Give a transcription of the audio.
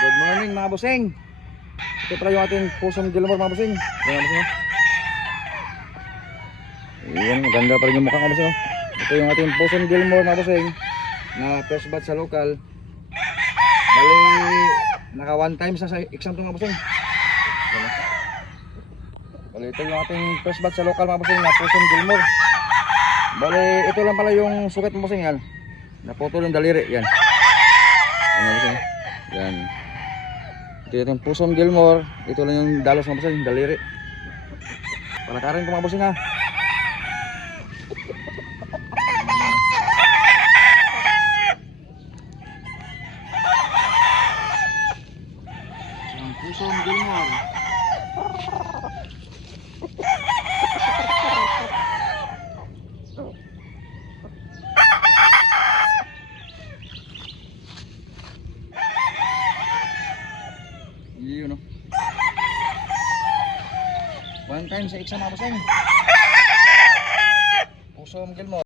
Good morning mga bossing. Ito pala yung ating Pusong Gilmore mga bossing. Yan mga bossing. Ayan, maganda pa rin yung mukha mga bossing. Ito yung ating Pusong Gilmore mga bossing, na first batch sa local. Bali, naka one time sa exam ito mga bossing. Bali, ito yung ating first batch sa local mga bossing na Pusong Gilmore. Bali, ito lang pala yung sukat mga bossing. Yan, naputol yung daliri. Yan. Yan mga bossing. Yan. Ito yung Pusong Gilmore. Ito lang yung dalos mga bossing, daliri. Palakarin ko mga bossing ha. Ang Pusong Gilmore. Yun o. One time sa exam mga bossing. Pusong Gilmore.